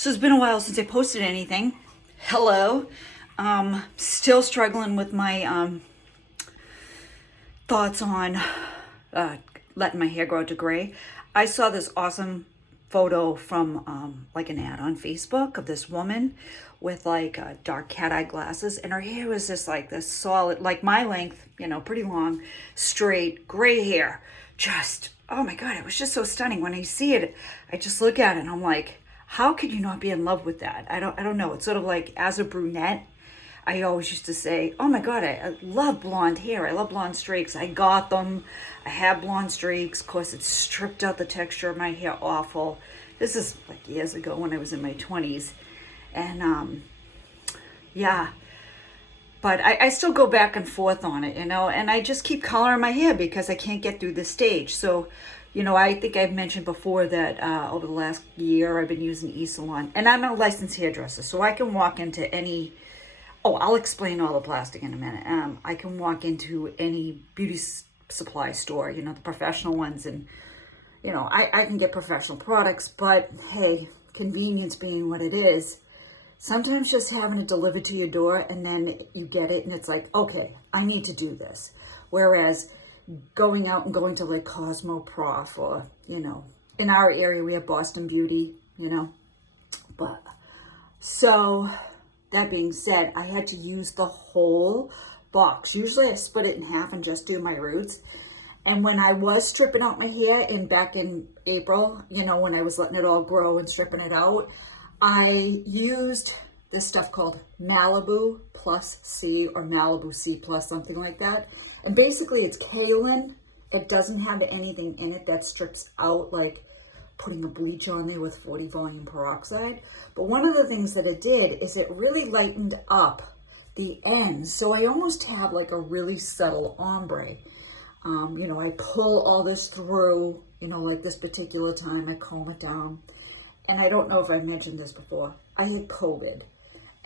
So it's been a while since I posted anything. Hello. Still struggling with my thoughts on letting my hair grow to gray. I saw this awesome photo from like an ad on Facebook of this woman with like dark cat eye glasses, and her hair was just like this solid, like my length, pretty long, straight gray hair. Just, oh my God, it was just so stunning. When I see it, I just look at it and I'm like, how could you not be in love with that? I don't know. It's sort of like, as a brunette, I always used to say, oh my God, I love blonde hair. I love blonde streaks. I got them. I have blonde streaks. Of course, it stripped out the texture of my hair awful. This is like years ago when I was in my 20s. And yeah, but I still go back and forth on it, and I just keep coloring my hair because I can't get through this stage. So, I think I've mentioned before that over the last year I've been using e-salon, and I'm a licensed hairdresser, so I can walk into any, I'll explain all the plastic in a minute. I can walk into any beauty supply store, the professional ones, and, I can get professional products, but hey, convenience being what it is, sometimes just having it delivered to your door and then you get it and it's like, okay, I need to do this. Whereas going out and going to like Cosmo Prof or, in our area we have Boston Beauty, But so that being said, I had to use the whole box. Usually I split it in half and just do my roots. And when I was stripping out my hair back in April, when I was letting it all grow and stripping it out, I used this stuff called Malibu Plus C or Malibu C Plus, something like that. And basically it's kaolin. It doesn't have anything in it that strips out, like putting a bleach on there with 40 volume peroxide. But one of the things that it did is it really lightened up the ends. So I almost have like a really subtle ombre. I pull all this through, like this particular time I comb it down. And I don't know if I mentioned this before. I had COVID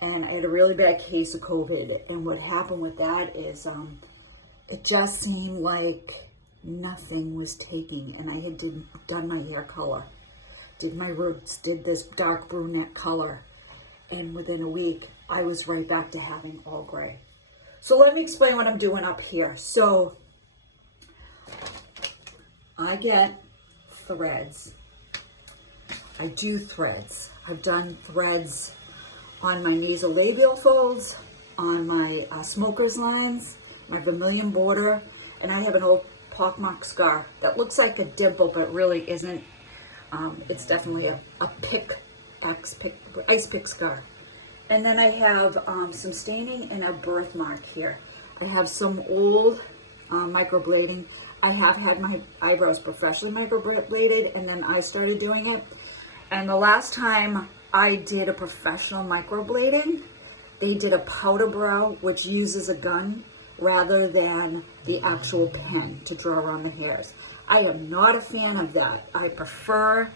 and I had a really bad case of COVID. And what happened with that is it just seemed like nothing was taking. And I had done my hair color, did my roots, did this dark brunette color. And within a week, I was right back to having all gray. So let me explain what I'm doing up here. So I get threads. I do threads. I've done threads on my nasolabial folds, on my smoker's lines, my vermilion border, and I have an old pockmark scar that looks like a dimple, but really isn't. It's definitely a ice pick scar. And then I have some staining and a birthmark here. I have some old microblading. I have had my eyebrows professionally microbladed, and then I started doing it. And the last time I did a professional microblading, they did a powder brow, which uses a gun rather than the actual pen to draw around the hairs. I am not a fan of that. I prefer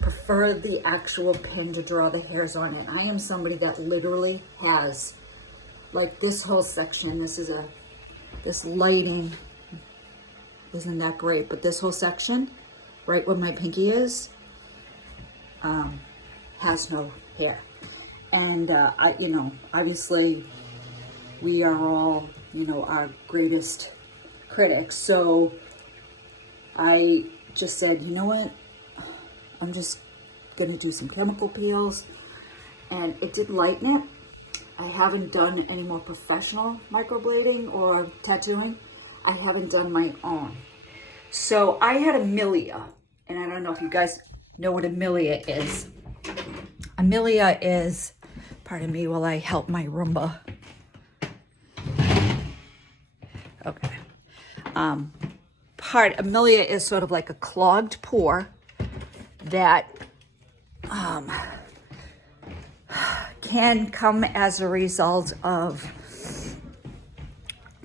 the actual pen to draw the hairs on it. I am somebody that literally has, like this whole section, this lighting isn't that great, but this whole section, right where my pinky is, has no hair. And obviously we are all, our greatest critics. So I just said, you know what? I'm just gonna do some chemical peels, and it did lighten it. I haven't done any more professional microblading or tattooing. I haven't done my own. So I had Amelia, and I don't know if you guys know what Amelia is. Amelia is, pardon me while I help my Roomba. Okay. Amelia is sort of like a clogged pore that can come as a result of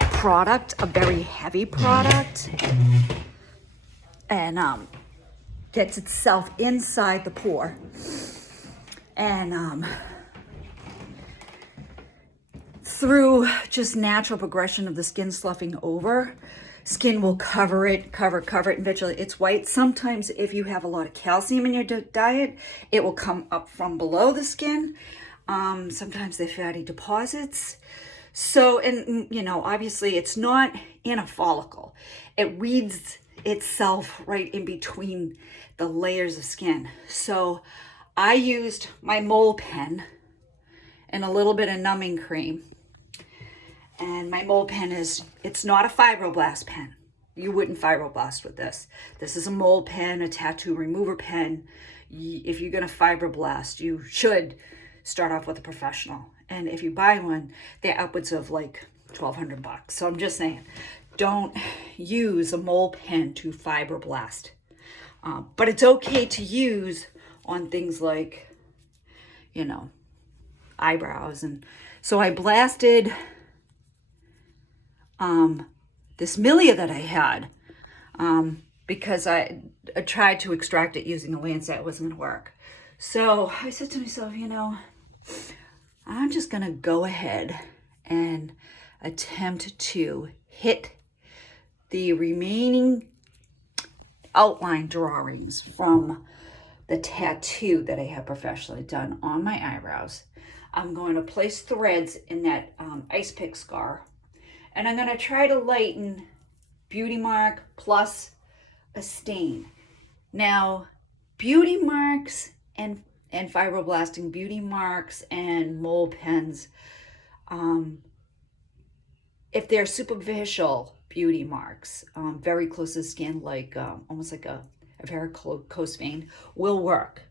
a very heavy product, and gets itself inside the pore, and through just natural progression of the skin sloughing over, skin will cover it, cover it, and eventually it's white. Sometimes if you have a lot of calcium in your diet, it will come up from below the skin. Sometimes they're fatty deposits. So, and you know, obviously it's not in a follicle. It reads itself right in between the layers of skin. So I used my mole pen and a little bit of numbing cream. And my mole pen it's not a fibroblast pen. You wouldn't fibroblast with this. This is a mole pen, a tattoo remover pen. If you're gonna fibroblast, you should start off with a professional. And if you buy one, they're upwards of like $1,200. So I'm just saying, don't use a mole pen to fibroblast. But it's okay to use on things like, you know, eyebrows. And so I blasted this milia that I had because I tried to extract it using a lancet. It wasn't gonna work. So I said to myself, you know, I'm just gonna go ahead and attempt to hit the remaining outline drawings from the tattoo that I have professionally done on my eyebrows. I'm going to place threads in that ice pick scar, and I'm going to try to lighten beauty mark plus a stain. Now, beauty marks and fibroblasting beauty marks and mole pens, if they're superficial beauty marks, very close to the skin, like almost like a varicose vein, will work.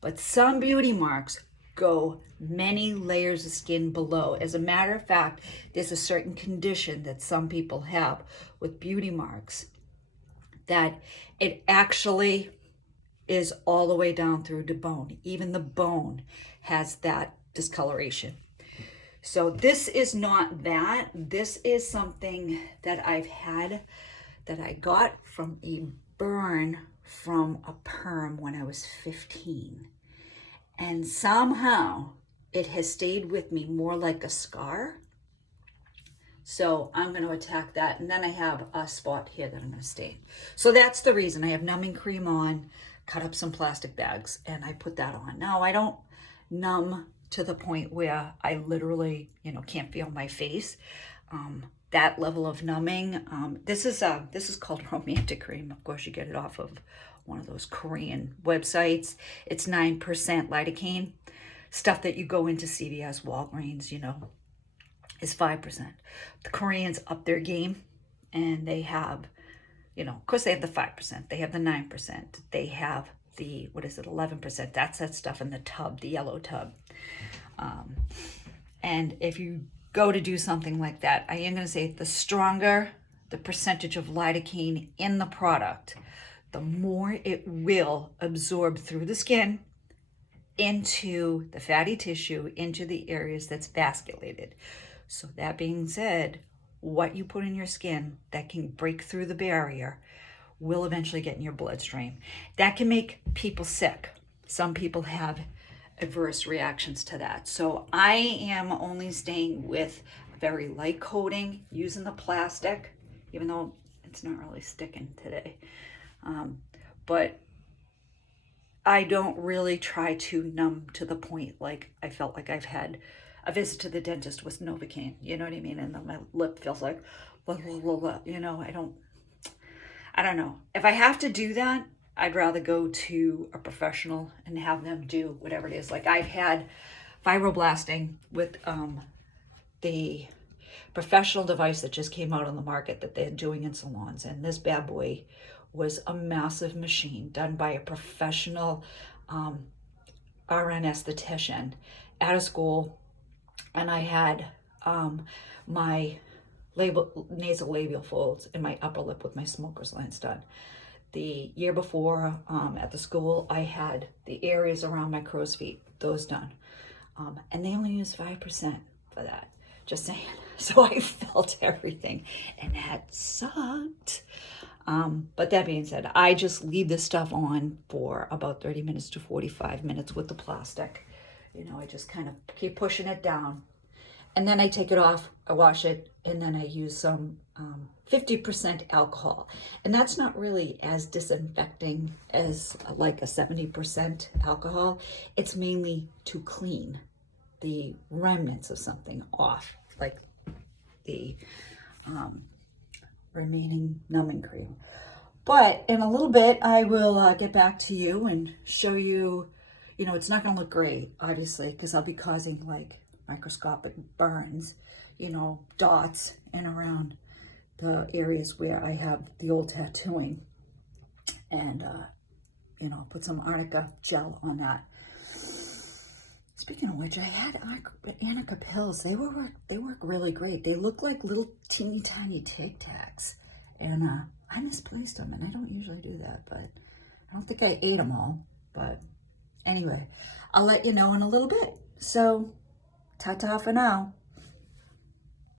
But some beauty marks go many layers of skin below. As a matter of fact, there's a certain condition that some people have with beauty marks that it actually is all the way down through the bone. Even the bone has that discoloration. So this is not that. This is something that I've had that I got from a burn from a perm when I was 15. And somehow it has stayed with me more like a scar. So I'm going to attack that. And then I have a spot here that I'm going to stain. So that's the reason I have numbing cream on, cut up some plastic bags, and I put that on. Now I don't numb to the point where I literally, you know, can't feel my face. That level of numbing. This is called romantic cream. Of course, you get it off of one of those Korean websites. It's 9% lidocaine. Stuff that you go into CVS, Walgreens, you know, is 5%. The Koreans up their game, and they have, you know, of course they have the 5%. They have the 9%. They have the, 11%. That's that stuff in the tub, the yellow tub. And if you go to do something like that, I am going to say the stronger the percentage of lidocaine in the product, the more it will absorb through the skin into the fatty tissue, into the areas that's vasculated. So that being said, what you put in your skin that can break through the barrier will eventually get in your bloodstream. That can make people sick. Some people have adverse reactions to that. So I am only staying with a very light coating, using the plastic, even though it's not really sticking today. But I don't really try to numb to the point like I felt like I've had a visit to the dentist with Novocaine, you know what I mean? And then my lip feels like, blah, blah, blah, blah. You know, I don't know. If I have to do that, I'd rather go to a professional and have them do whatever it is. Like I've had fibroblasting with the professional device that just came out on the market that they're doing in salons. And this bad boy was a massive machine done by a professional RN esthetician at a school. And I had my nasal labial folds in my upper lip with my smoker's lens done. The year before at the school, I had the areas around my crow's feet, those done. And they only use 5% for that, just saying. So I felt everything, and that sucked. But that being said, I just leave this stuff on for about 30 minutes to 45 minutes with the plastic. You know, I just kind of keep pushing it down. And then I take it off, I wash it, and then I use some 50% alcohol. And that's not really as disinfecting as like a 70% alcohol. It's mainly to clean the remnants of something off, like the remaining numbing cream. But in a little bit, I will get back to you and show you, it's not going to look great, obviously, because I'll be causing like microscopic burns, dots and around the areas where I have the old tattooing. And, put some arnica gel on that. Speaking of which, I had arnica pills. They work really great. They look like little teeny tiny Tic Tacs. And I misplaced them, and I don't usually do that, but I don't think I ate them all. But anyway, I'll let you know in a little bit. So, ta-ta for now.